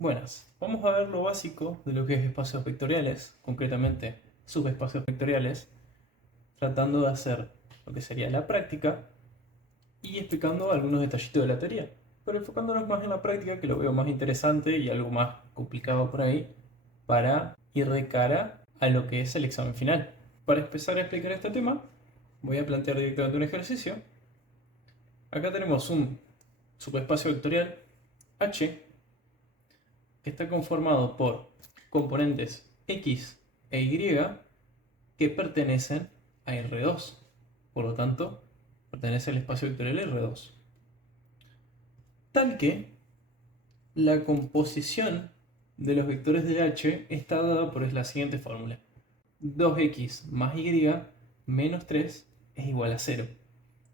Buenas, vamos a ver lo básico de lo que es espacios vectoriales, concretamente subespacios vectoriales, tratando de hacer lo que sería la práctica y explicando algunos detallitos de la teoría, pero enfocándonos más en la práctica, que lo veo más interesante y algo más complicado por ahí, para ir de cara a lo que es el examen final. Para empezar a explicar este tema, voy a plantear directamente un ejercicio. Acá tenemos un subespacio vectorial H que está conformado por componentes X e Y que pertenecen a R2. Por lo tanto, pertenece al espacio vectorial R2. Tal que la composición de los vectores de H está dada por la siguiente fórmula. 2x más y menos 3 es igual a 0.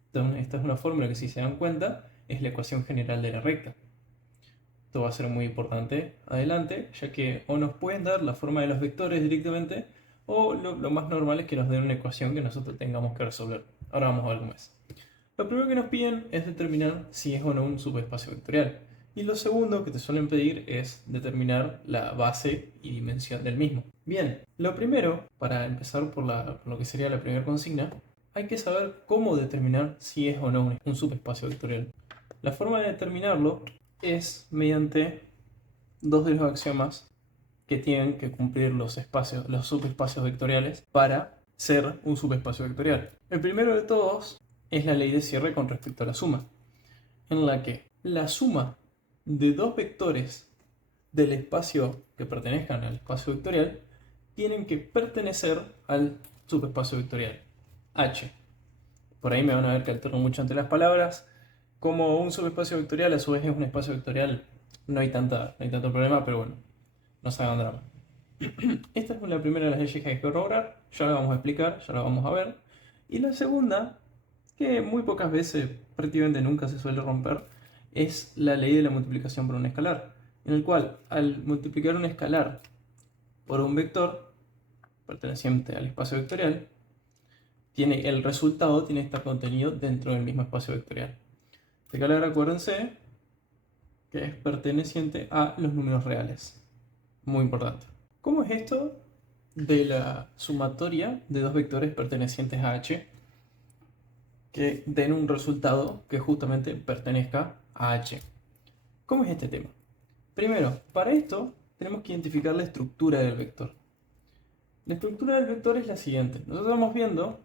Entonces, esta es una fórmula que, si se dan cuenta, es la ecuación general de la recta. Esto va a ser muy importante adelante, ya que o nos pueden dar la forma de los vectores directamente, o lo más normal es que nos den una ecuación que nosotros tengamos que resolver. Ahora vamos a ver cómo es. Lo primero que nos piden es determinar si es o no un subespacio vectorial. Y lo segundo que te suelen pedir es determinar la base y dimensión del mismo. Bien, lo primero, para empezar por lo que sería la primera consigna, hay que saber cómo determinar si es o no un subespacio vectorial. La forma de determinarlo es mediante dos de los axiomas que tienen que cumplir los subespacios vectoriales para ser un subespacio vectorial. El primero de todos es la ley de cierre con respecto a la suma, en la que la suma de dos vectores del espacio que pertenezcan al espacio vectorial tienen que pertenecer al subespacio vectorial H. Por ahí me van a ver que alterno mucho entre las palabras. Como un subespacio vectorial a su vez es un espacio vectorial, no hay tanto problema, pero bueno, no se hagan drama. Esta es la primera de las leyes que hay que corroborar, ya la vamos a explicar, ya la vamos a ver. Y la segunda, que muy pocas veces, prácticamente nunca se suele romper, es la ley de la multiplicación por un escalar, en el cual al multiplicar un escalar por un vector perteneciente al espacio vectorial, el resultado tiene que estar contenido dentro del mismo espacio vectorial. Este escalar, acuérdense, que es perteneciente a los números reales. Muy importante. ¿Cómo es esto de la sumatoria de dos vectores pertenecientes a H que den un resultado que justamente pertenezca a H? ¿Cómo es este tema? Primero, para esto tenemos que identificar la estructura del vector. La estructura del vector es la siguiente. Nosotros estamos viendo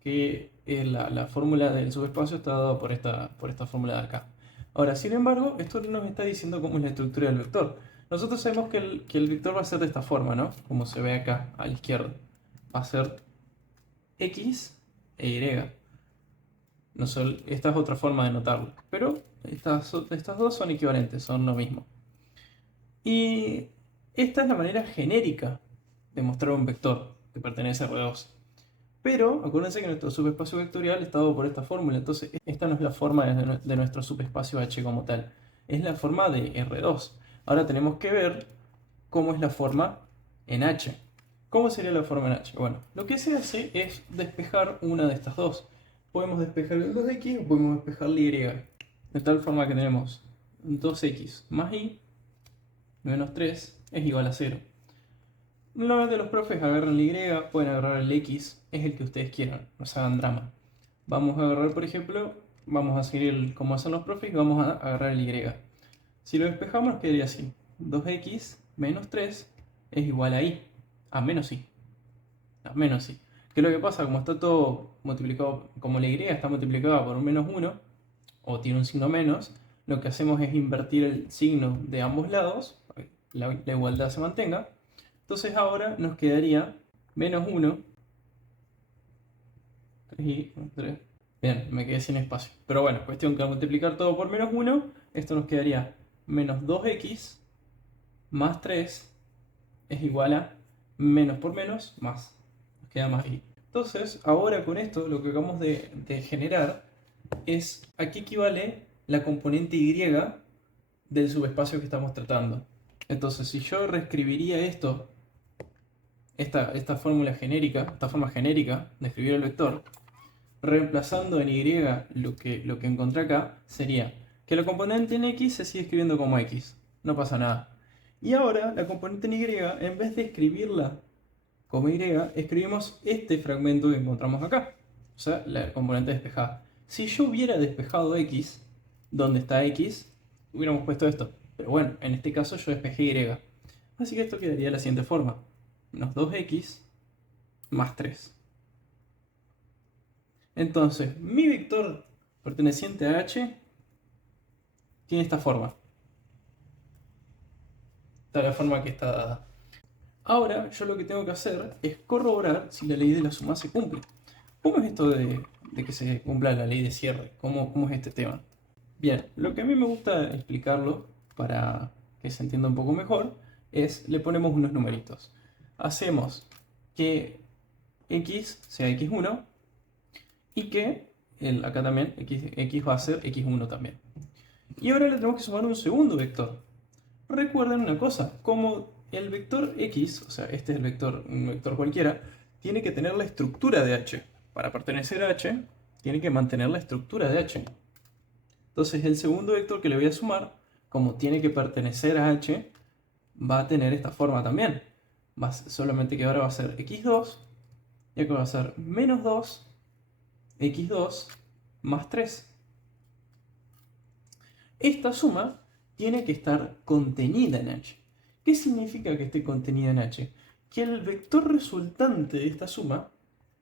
que la fórmula del subespacio está dada por esta fórmula de acá. Ahora, sin embargo, esto no nos está diciendo cómo es la estructura del vector. Nosotros sabemos que el vector va a ser de esta forma, ¿no? Como se ve acá a la izquierda. Va a ser X e Y. No esta es otra forma de notarlo. Pero estas dos son equivalentes, son lo mismo. Y esta es la manera genérica de mostrar un vector que pertenece a R2. Pero acuérdense que nuestro subespacio vectorial está dado por esta fórmula, entonces esta no es la forma de nuestro subespacio H como tal, es la forma de R2. Ahora tenemos que ver cómo es la forma en H. ¿Cómo sería la forma en H? Bueno, lo que se hace es despejar una de estas dos. Podemos despejar el 2x o podemos despejar la y. De tal forma que tenemos 2x más y menos 3 es igual a 0. Normalmente los profes agarran la y, pueden agarrar el x, es el que ustedes quieran, no se hagan drama. Vamos a agarrar, por ejemplo, vamos a seguir como hacen los profes y vamos a agarrar el y. Si lo despejamos nos quedaría así. 2x menos 3 es igual a y, a menos y. A menos y. ¿Qué es lo que pasa? Como está todo multiplicado, como la y está multiplicada por un menos 1, o tiene un signo menos, lo que hacemos es invertir el signo de ambos lados, para que la igualdad se mantenga. Entonces ahora nos quedaría menos 1, 3 y 3. Bien, me quedé sin espacio. Pero bueno, cuestión que al multiplicar todo por menos 1, esto nos quedaría menos 2x más 3 es igual a menos por menos más. Nos queda más y. Entonces, ahora con esto lo que acabamos de generar es a qué equivale la componente y del subespacio que estamos tratando. Entonces, si yo reescribiría esta fórmula genérica, esta forma genérica de escribir el vector, reemplazando en y lo que encontré acá, sería que la componente en x se sigue escribiendo como x, no pasa nada. Y ahora la componente en Y, en vez de escribirla como Y, escribimos este fragmento que encontramos acá. O sea, la componente despejada. Si yo hubiera despejado X, donde está X, hubiéramos puesto esto. Pero bueno, en este caso yo despejé Y. Así que esto quedaría de la siguiente forma. Menos 2X más 3. Entonces, mi vector perteneciente a H tiene esta forma. Esta es la forma que está dada. Ahora yo lo que tengo que hacer es corroborar si la ley de la suma se cumple. ¿Cómo es esto de que se cumpla la ley de cierre? ¿Cómo es este tema? Bien, lo que a mí me gusta explicarlo para que se entienda un poco mejor es le ponemos unos numeritos. Hacemos que x sea x1 y que acá también x va a ser x1 también. Y ahora le tenemos que sumar un segundo vector. Recuerden una cosa, como el vector x, o sea, este es el vector, un vector cualquiera, tiene que tener la estructura de h. Para pertenecer a h, tiene que mantener la estructura de h. Entonces el segundo vector que le voy a sumar, como tiene que pertenecer a h, va a tener esta forma también. Solamente que ahora va a ser x2, y acá va a ser menos 2, x2 más 3. Esta suma tiene que estar contenida en h. ¿Qué significa que esté contenida en h? Que el vector resultante de esta suma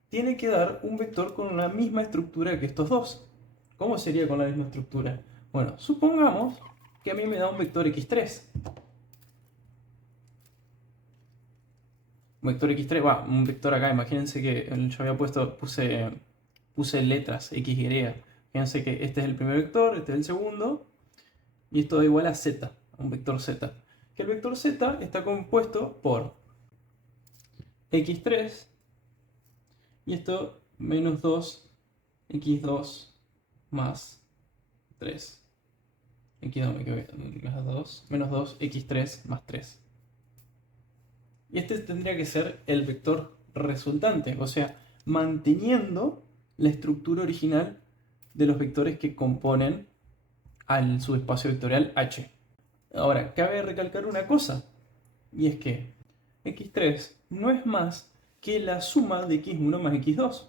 tiene que dar un vector con la misma estructura que estos dos. ¿Cómo sería con la misma estructura? Bueno, supongamos que a mí me da un vector x3. Un vector x3, un vector acá, imagínense que yo había puse letras x, y. Fíjense que este es el primer vector, este es el segundo, y esto da igual a z, a un vector z. Que el vector z está compuesto por x3 y esto menos 2, x2 más 3. X2 me equivoqué, menos 2, x3 más 3. Y este tendría que ser el vector resultante, o sea, manteniendo la estructura original de los vectores que componen al subespacio vectorial H. Ahora, cabe recalcar una cosa, y es que x3 no es más que la suma de x1 más x2.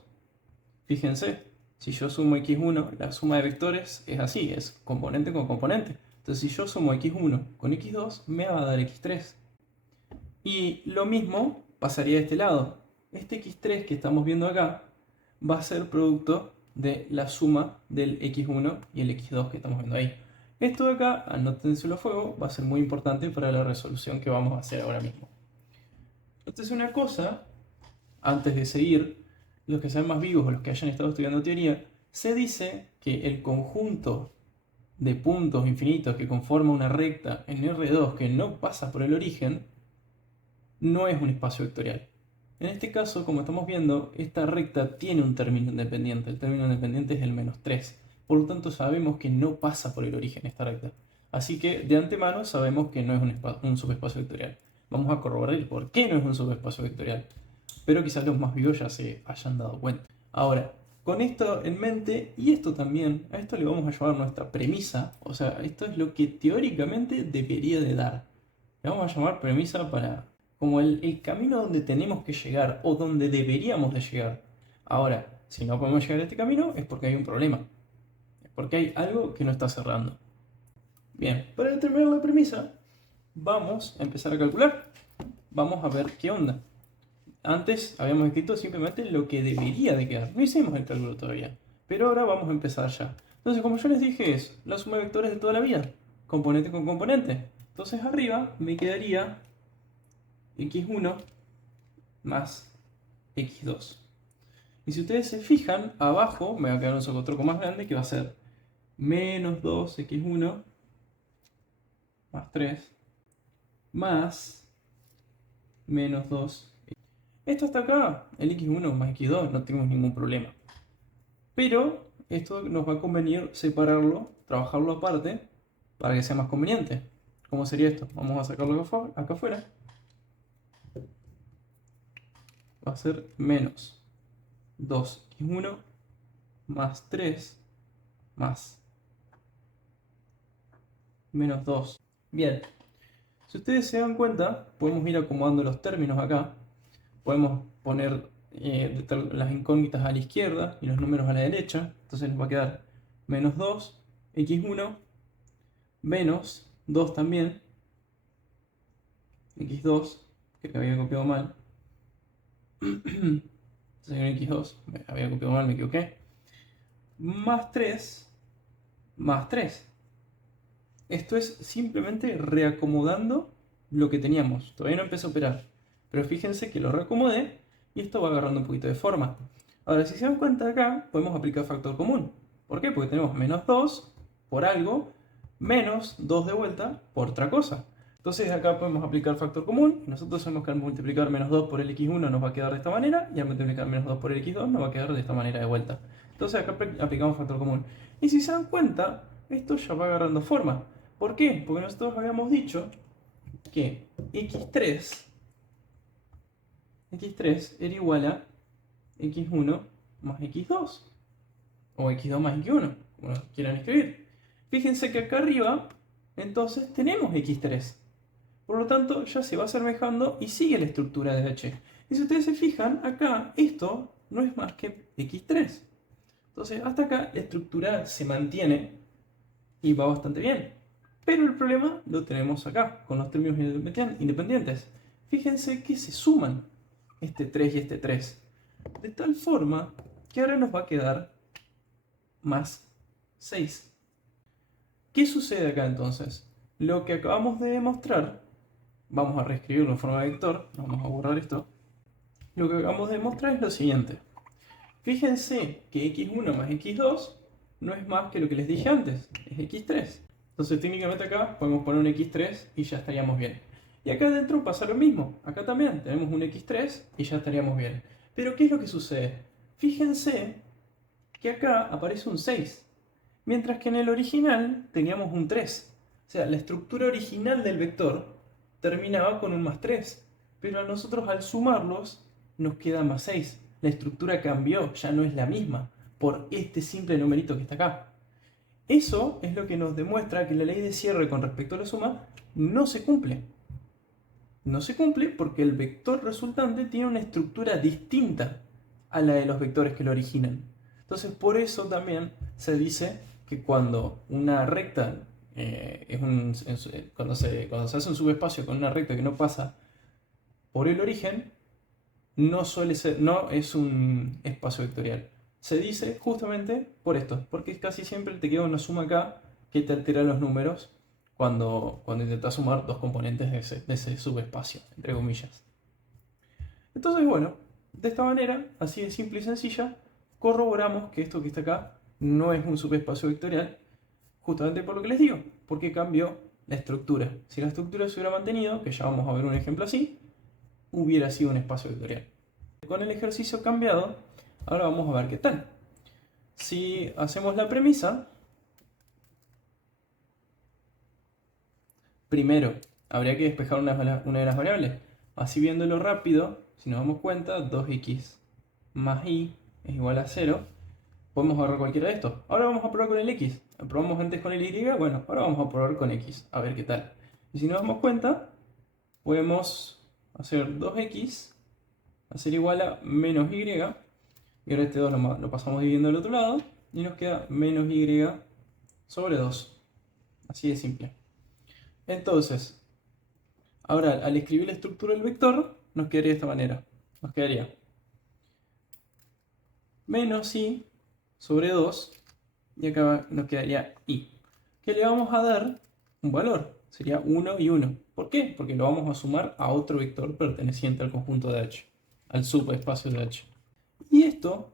Fíjense, si yo sumo x1, la suma de vectores es así, es componente con componente. Entonces, si yo sumo x1 con x2, me va a dar x3. Y lo mismo pasaría de este lado. Este x3 que estamos viendo acá va a ser producto de la suma del x1 y el x2 que estamos viendo ahí. Esto de acá, anótenselo a fuego, va a ser muy importante para la resolución que vamos a hacer ahora mismo. Entonces una cosa, antes de seguir, los que sean más vivos o los que hayan estado estudiando teoría, se dice que el conjunto de puntos infinitos que conforma una recta en R2 que no pasa por el origen, no es un espacio vectorial. En este caso, como estamos viendo, esta recta tiene un término independiente. El término independiente es el menos 3. Por lo tanto, sabemos que no pasa por el origen esta recta. Así que, de antemano, sabemos que no es un subespacio vectorial. Vamos a corroborar el por qué no es un subespacio vectorial. Pero quizás los más vivos ya se hayan dado cuenta. Ahora, con esto en mente, y esto también, a esto le vamos a llevar nuestra premisa. O sea, esto es lo que teóricamente debería de dar. Le vamos a llamar premisa para como el camino donde tenemos que llegar o donde deberíamos de llegar. Ahora, si no podemos llegar a este camino es porque hay un problema. Es porque hay algo que no está cerrando. Bien, para determinar la premisa, vamos a empezar a calcular. Vamos a ver qué onda. Antes habíamos escrito simplemente lo que debería de quedar. No hicimos el cálculo todavía. Pero ahora vamos a empezar ya. Entonces, como yo les dije, es la suma de vectores de toda la vida. Componente con componente. Entonces arriba me quedaría x1 más x2. Y si ustedes se fijan, abajo me va a quedar un socotroco más grande que va a ser menos 2x1 más 3 más menos 2. Esto hasta acá, el x1 más x2, no tenemos ningún problema. Pero esto nos va a convenir separarlo, trabajarlo aparte, para que sea más conveniente. ¿Cómo sería esto? Vamos a sacarlo acá afuera. Va a ser menos 2x1 más 3 más menos 2. Bien, Si ustedes se dan cuenta, podemos ir acomodando los términos acá. Podemos poner las incógnitas a la izquierda y los números a la derecha. Entonces nos va a quedar menos 2, x1, menos 2 también, x2, que había copiado mal. Entonces hay un x2, había copiado mal, me equivoqué. Más 3, más 3. Esto es simplemente reacomodando lo que teníamos. Todavía no empezó a operar. Pero fíjense que lo reacomodé y esto va agarrando un poquito de forma. Ahora, si se dan cuenta acá, podemos aplicar factor común. ¿Por qué? Porque tenemos menos 2 por algo, menos 2 de vuelta por otra cosa. Entonces acá podemos aplicar factor común. Y nosotros sabemos que al multiplicar menos 2 por el x1 nos va a quedar de esta manera. Y al multiplicar menos 2 por el x2 nos va a quedar de esta manera de vuelta. Entonces acá aplicamos factor común. Y si se dan cuenta, esto ya va agarrando forma. ¿Por qué? Porque nosotros habíamos dicho que x3 era igual a x1 más x2. O x2 más x1, como lo quieran escribir. Fíjense que acá arriba, entonces, tenemos x3. Por lo tanto, ya se va asemejando y sigue la estructura de h. Y si ustedes se fijan, acá esto no es más que x3. Entonces, hasta acá la estructura se mantiene y va bastante bien. Pero el problema lo tenemos acá, con los términos independientes. Fíjense que se suman este 3 y este 3. De tal forma que ahora nos va a quedar más 6. ¿Qué sucede acá entonces? Lo que acabamos de demostrar, vamos a reescribirlo en forma de vector, vamos a borrar esto. Lo que acabamos de demostrar es lo siguiente. Fíjense que x1 más x2 no es más que lo que les dije antes, es x3. Entonces técnicamente acá podemos poner un x3 y ya estaríamos bien. Y acá adentro pasa lo mismo. Acá también tenemos un x3 y ya estaríamos bien. Pero ¿qué es lo que sucede? Fíjense que acá aparece un 6. Mientras que en el original teníamos un 3. O sea, la estructura original del vector terminaba con un más 3. Pero a nosotros al sumarlos nos queda más 6. La estructura cambió, ya no es la misma. Por este simple numerito que está acá. Eso es lo que nos demuestra que la ley de cierre con respecto a la suma no se cumple. No se cumple porque el vector resultante tiene una estructura distinta a la de los vectores que lo originan. Entonces por eso también se dice que cuando una recta cuando se hace un subespacio con una recta que no pasa por el origen, no es un espacio vectorial. Se dice justamente por esto, porque casi siempre te queda una suma acá que te altera los números cuando intentas sumar dos componentes de ese subespacio, entre comillas. Entonces, bueno, de esta manera, así de simple y sencilla, corroboramos que esto que está acá no es un subespacio vectorial, justamente por lo que les digo, porque cambió la estructura. Si la estructura se hubiera mantenido, que ya vamos a ver un ejemplo así, hubiera sido un espacio vectorial. Con el ejercicio cambiado, ahora vamos a ver qué tal. Si hacemos la premisa, primero habría que despejar una de las variables. Así viéndolo rápido, si nos damos cuenta, 2x más y es igual a 0. Podemos agarrar cualquiera de estos. Ahora vamos a probar con el x. Probamos antes con el y, bueno, ahora vamos a probar con x, a ver qué tal. Y si nos damos cuenta, podemos hacer 2x va a ser igual a menos y. Y ahora este 2 lo pasamos dividiendo al otro lado. Y nos queda menos y sobre 2. Así de simple. Entonces, ahora al escribir la estructura del vector, nos quedaría de esta manera. Nos quedaría menos y sobre 2. Y acá nos quedaría y. Que le vamos a dar un valor. Sería 1 y 1. ¿Por qué? Porque lo vamos a sumar a otro vector perteneciente al conjunto de H. Al subespacio de H. Y esto,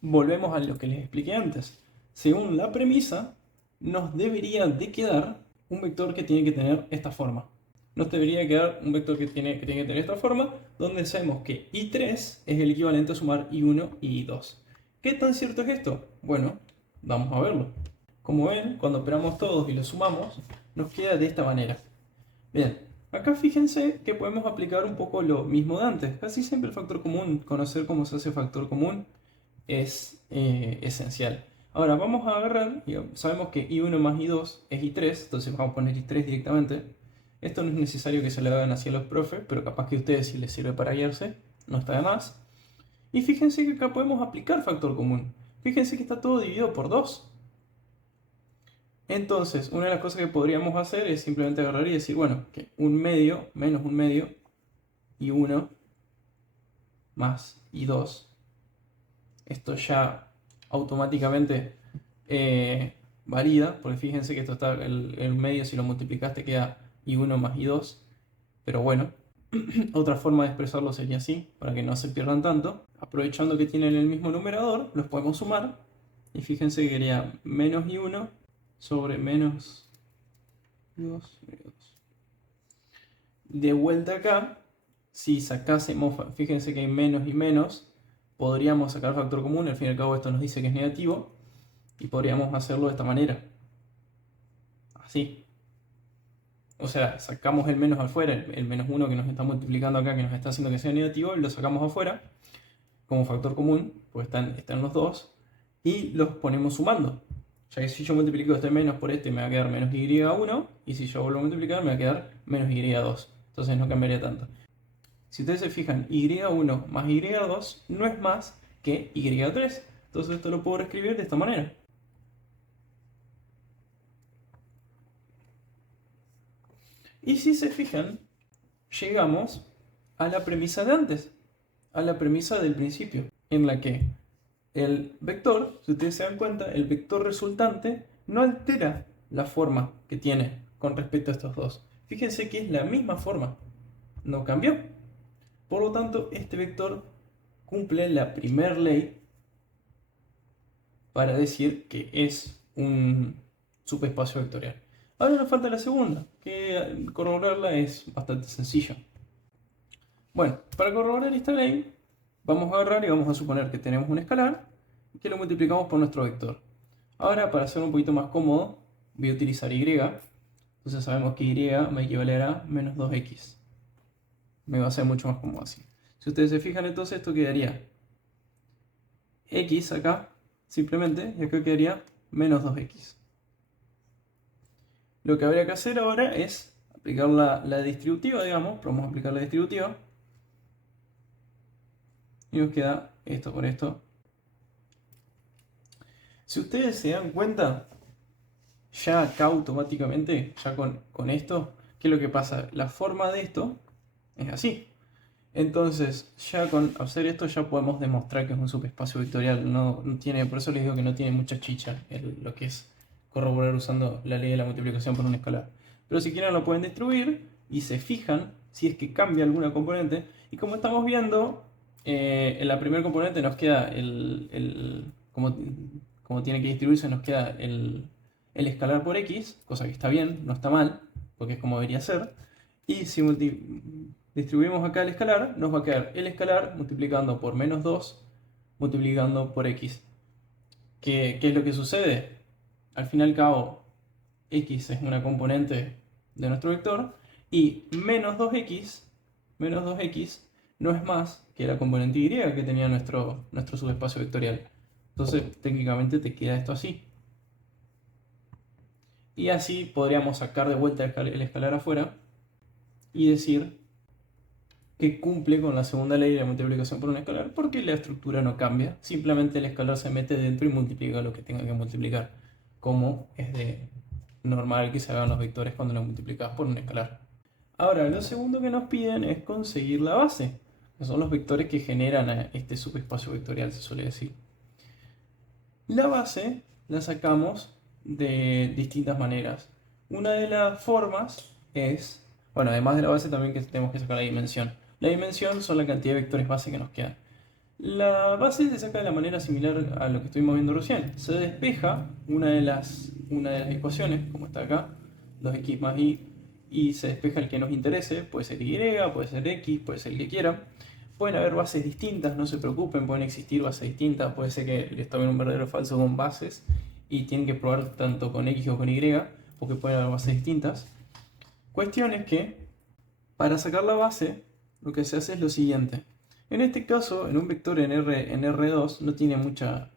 volvemos a lo que les expliqué antes. Según la premisa, nos debería de quedar un vector que tiene que tener esta forma. Nos debería quedar un vector que tiene que tener esta forma, donde sabemos que i3 es el equivalente a sumar i1 y i2. ¿Qué tan cierto es esto? Bueno, vamos a verlo. Como ven, cuando operamos todos y los sumamos, nos queda de esta manera. Bien, acá fíjense que podemos aplicar un poco lo mismo de antes. Casi siempre el factor común, conocer cómo se hace factor común, es esencial. Ahora vamos a agarrar, sabemos que i1 más i2 es i3, entonces vamos a poner i3 directamente. Esto no es necesario que se lo hagan así a los profes, pero capaz que a ustedes si les sirve para guiarse, no está de más. Y fíjense que acá podemos aplicar factor común. Fíjense que está todo dividido por 2. Entonces, una de las cosas que podríamos hacer es simplemente agarrar y decir, bueno, que 1/2 menos 1/2 y 1 más y 2. Esto ya automáticamente valida, porque fíjense que esto está el medio, si lo multiplicaste queda y1 más y2. Pero bueno, otra forma de expresarlo sería así, para que no se pierdan tanto. Aprovechando que tienen el mismo numerador, los podemos sumar. Y fíjense que quedaría menos y1 sobre menos 2. De vuelta acá, si sacásemos, fíjense que hay menos y menos, podríamos sacar factor común, al fin y al cabo esto nos dice que es negativo, y podríamos hacerlo de esta manera. Así. O sea, sacamos el menos afuera, el menos 1 que nos está multiplicando acá, que nos está haciendo que sea negativo, y lo sacamos afuera como factor común, pues están los dos, y los ponemos sumando. Ya que si yo multiplico este menos por este me va a quedar menos y1, y si yo vuelvo a multiplicar me va a quedar menos y2. Entonces no cambiaría tanto. Si ustedes se fijan, y1 más y2 no es más que y3. Entonces esto lo puedo escribir de esta manera. Y si se fijan, llegamos a la premisa de antes, a la premisa del principio, en la que el vector, si ustedes se dan cuenta, el vector resultante no altera la forma que tiene con respecto a estos dos. Fíjense que es la misma forma, no cambió. Por lo tanto, este vector cumple la primera ley para decir que es un subespacio vectorial. Ahora nos falta la segunda, que corroborarla es bastante sencillo. Bueno, para corroborar esta ley, vamos a agarrar y vamos a suponer que tenemos un escalar y que lo multiplicamos por nuestro vector. Ahora, para hacerlo un poquito más cómodo, voy a utilizar y. Entonces sabemos que y me va a equivaler a menos 2x. Me va a ser mucho más cómodo así. Si ustedes se fijan, entonces esto quedaría x acá, simplemente, y acá quedaría menos 2x. Lo que habría que hacer ahora es aplicar la distributiva, digamos, pero vamos a aplicar la distributiva. Y nos queda esto por esto. Si ustedes se dan cuenta, ya acá automáticamente, ya con esto, ¿qué es lo que pasa? La forma de esto es así. Entonces, ya con hacer esto ya podemos demostrar que es un subespacio vectorial. No tiene, por eso les digo que no tiene mucha chicha lo que es corroborar usando la ley de la multiplicación por un escalar. Pero si quieren lo pueden distribuir y se fijan si es que cambia alguna componente. Y como estamos viendo, en la primera componente nos queda como tiene que distribuirse, nos queda el escalar por x, cosa que está bien, no está mal, porque es como debería ser. Y si distribuimos acá el escalar, nos va a quedar el escalar multiplicando por menos 2, multiplicando por x. ¿Qué es lo que sucede? Al fin y al cabo, x es una componente de nuestro vector y menos 2x no es más que la componente y que tenía nuestro subespacio vectorial. Entonces, técnicamente te queda esto así. Y así podríamos sacar de vuelta el escalar afuera y decir que cumple con la segunda ley de la multiplicación por un escalar, porque la estructura no cambia, simplemente el escalar se mete dentro y multiplica lo que tenga que multiplicar, como es de normal que se hagan los vectores cuando los multiplicas por un escalar. Ahora, lo segundo que nos piden es conseguir la base, que son los vectores que generan este subespacio vectorial, se suele decir. La base la sacamos de distintas maneras. Una de las formas es, bueno, además de la base también que tenemos que sacar la dimensión. La dimensión son la cantidad de vectores base que nos quedan. La base se saca de la manera similar a lo que estuvimos viendo recién. Se despeja una de las ecuaciones, como está acá, 2x más y se despeja el que nos interese, puede ser y, puede ser x, puede ser el que quiera. Pueden haber bases distintas, no se preocupen, pueden existir bases distintas, puede ser que les tomen un verdadero o falso con bases y tienen que probar tanto con x o con y, porque pueden haber bases distintas. Cuestión es que, para sacar la base, lo que se hace es lo siguiente. En este caso, en un vector en R2 no tiene mucha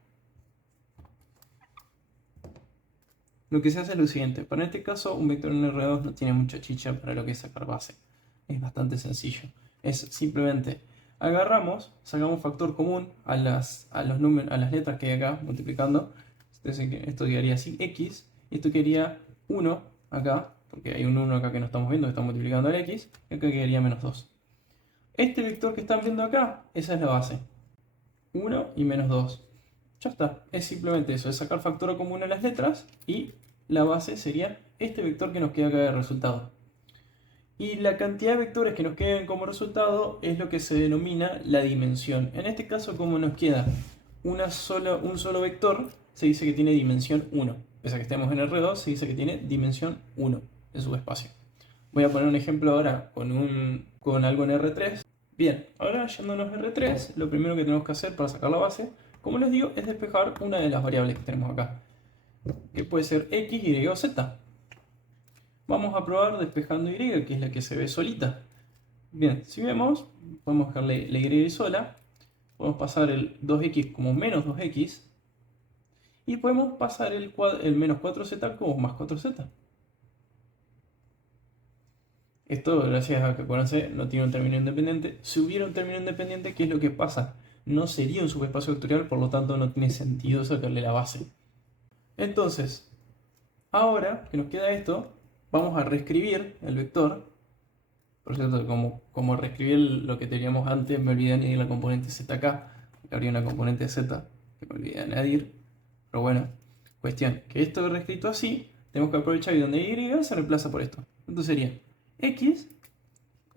lo que se hace es lo siguiente. Para este caso, un vector en R2 no tiene mucha chicha para lo que es sacar base. Es bastante sencillo. Es simplemente agarramos, sacamos factor común a las letras que hay acá, multiplicando. Entonces esto quedaría así, x. Esto quedaría 1 acá, porque hay un 1 acá que no estamos viendo, que está multiplicando al x. Y acá quedaría menos 2. Este vector que están viendo acá, esa es la base. 1 y menos 2. Ya está, es simplemente eso, es sacar factor común a las letras y la base sería este vector que nos queda acá de resultado. Y la cantidad de vectores que nos queden como resultado es lo que se denomina la dimensión. En este caso, como nos queda un solo vector, se dice que tiene dimensión 1. Pese a que estemos en R2, se dice que tiene dimensión 1 en su espacio. Voy a poner un ejemplo ahora con algo en R3. Bien, ahora yéndonos a R3, lo primero que tenemos que hacer para sacar la base, como les digo, es despejar una de las variables que tenemos acá, que puede ser x, y o z. Vamos a probar despejando y, que es la que se ve solita. Bien, si vemos, podemos dejarle la y sola, podemos pasar el 2x como menos 2x, y podemos pasar el menos 4z como más 4z. Esto, gracias a que, acuérdense, no tiene un término independiente. Si hubiera un término independiente, ¿qué es lo que pasa? No sería un subespacio vectorial, por lo tanto no tiene sentido sacarle la base. Entonces, ahora que nos queda esto, vamos a reescribir el vector. Por cierto, como reescribir lo que teníamos antes, me olvidé de añadir la componente z acá. Habría una componente z que me olvidé de añadir. Pero bueno, cuestión, que esto reescrito así, tenemos que aprovechar y donde y se reemplaza por esto. Entonces sería x,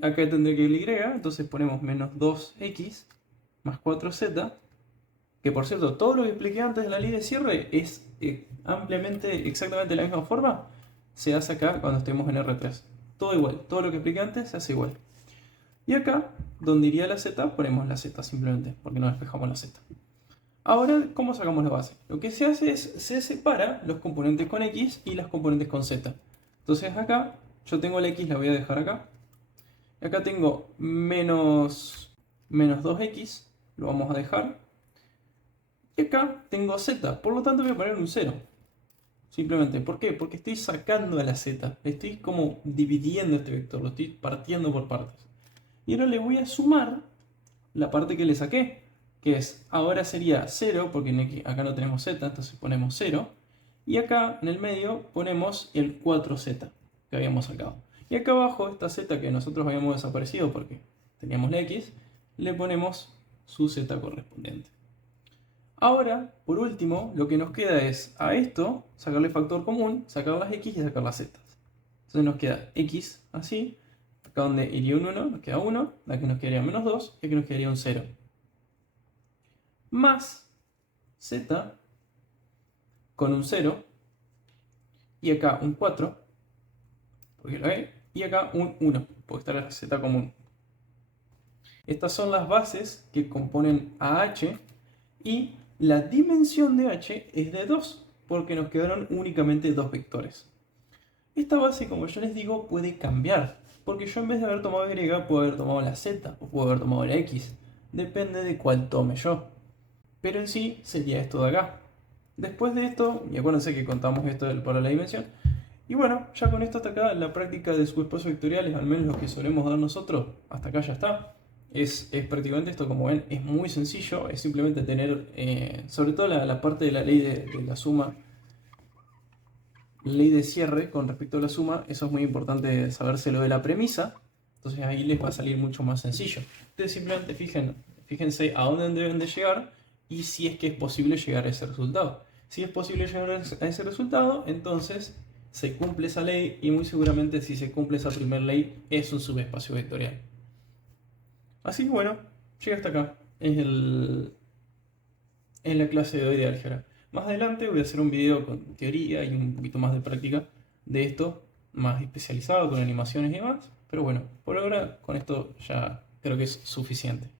acá tendría que ir y, entonces ponemos menos 2x más 4z, que por cierto, todo lo que expliqué antes de la ley de cierre es ampliamente, exactamente de la misma forma, se hace acá cuando estemos en R3. Todo igual, todo lo que expliqué antes se hace igual. Y acá, donde iría la z, ponemos la z simplemente, porque no despejamos la z. Ahora, ¿cómo sacamos la base? Lo que se hace es, se separa los componentes con x y las componentes con z. Entonces acá, yo tengo la x, la voy a dejar acá. Y acá tengo menos 2x, lo vamos a dejar. Y acá tengo z, por lo tanto voy a poner un 0. Simplemente, ¿por qué? Porque estoy sacando a la z, estoy como dividiendo este vector, lo estoy partiendo por partes. Y ahora le voy a sumar la parte que le saqué, que es, ahora sería 0, porque acá no tenemos z, entonces ponemos 0. Y acá en el medio ponemos el 4z que habíamos sacado. Y acá abajo, esta z que nosotros habíamos desaparecido porque teníamos la x, le ponemos su z correspondiente. Ahora, por último, lo que nos queda es a esto sacarle factor común, sacar las x y sacar las z. Entonces nos queda x así, acá donde iría un 1, nos queda 1, aquí nos quedaría menos 2 y aquí nos quedaría un 0. Más z con un 0 y acá un 4, porque lo hay, y acá un 1, porque está la z común. Estas son las bases que componen a h y la dimensión de h es de 2, porque nos quedaron únicamente dos vectores. Esta base, como yo les digo, puede cambiar, porque yo en vez de haber tomado y, puedo haber tomado la z o puedo haber tomado la x. Depende de cuál tome yo. Pero en sí sería esto de acá. Después de esto, y acuérdense que contamos esto para la dimensión. Y bueno, ya con esto hasta acá, la práctica de subespacios vectoriales, al menos lo que solemos dar nosotros, hasta acá ya está. Es prácticamente esto, como ven, es muy sencillo, es simplemente tener, sobre todo la parte de la ley de la suma, ley de cierre con respecto a la suma, eso es muy importante sabérselo de la premisa, entonces ahí les va a salir mucho más sencillo. Ustedes simplemente fíjense a dónde deben de llegar y si es que es posible llegar a ese resultado. Si es posible llegar a ese resultado, entonces se cumple esa ley y muy seguramente si se cumple esa primera ley es un subespacio vectorial. Así que bueno, llega hasta acá. Es la clase de hoy de álgebra. Más adelante voy a hacer un video con teoría y un poquito más de práctica de esto, más especializado con animaciones y demás. Pero bueno, por ahora con esto ya creo que es suficiente.